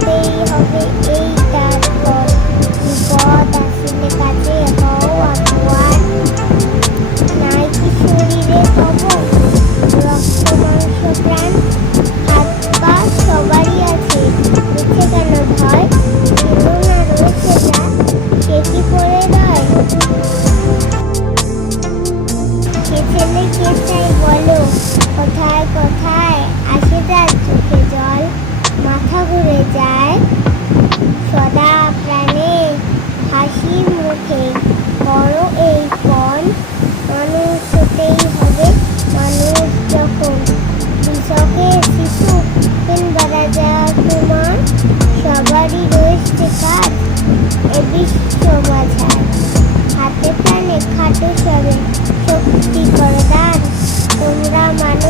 হতেই হবে এই তারপর বিপদ আসিলে কাছে হও আগুয়ান। নাই কি শরীরে তব রক্ত মাংস প্রাণ, হাত পা সবারই আছে, মিছে কেন ভয়? ছিল না রয়েছে যা, সে কি করে রয়? সে ছেলে কে চাই বলো, কোথায় কোথায় আসে তার চোখে জল, মাথা ঘুরে যায় সদা প্রাণে হাসির মুখে। করো এই পণ, মানুষ হতেই হবে মানুষ যখন, কৃষকের শিশু কিংবা রাজার কুমার, সবারই রয়েছে কাজ এ বিশ্ব মাঝার। হাতে প্রাণে খাটো সবে শক্তি করে দান, তোমরা মানুষ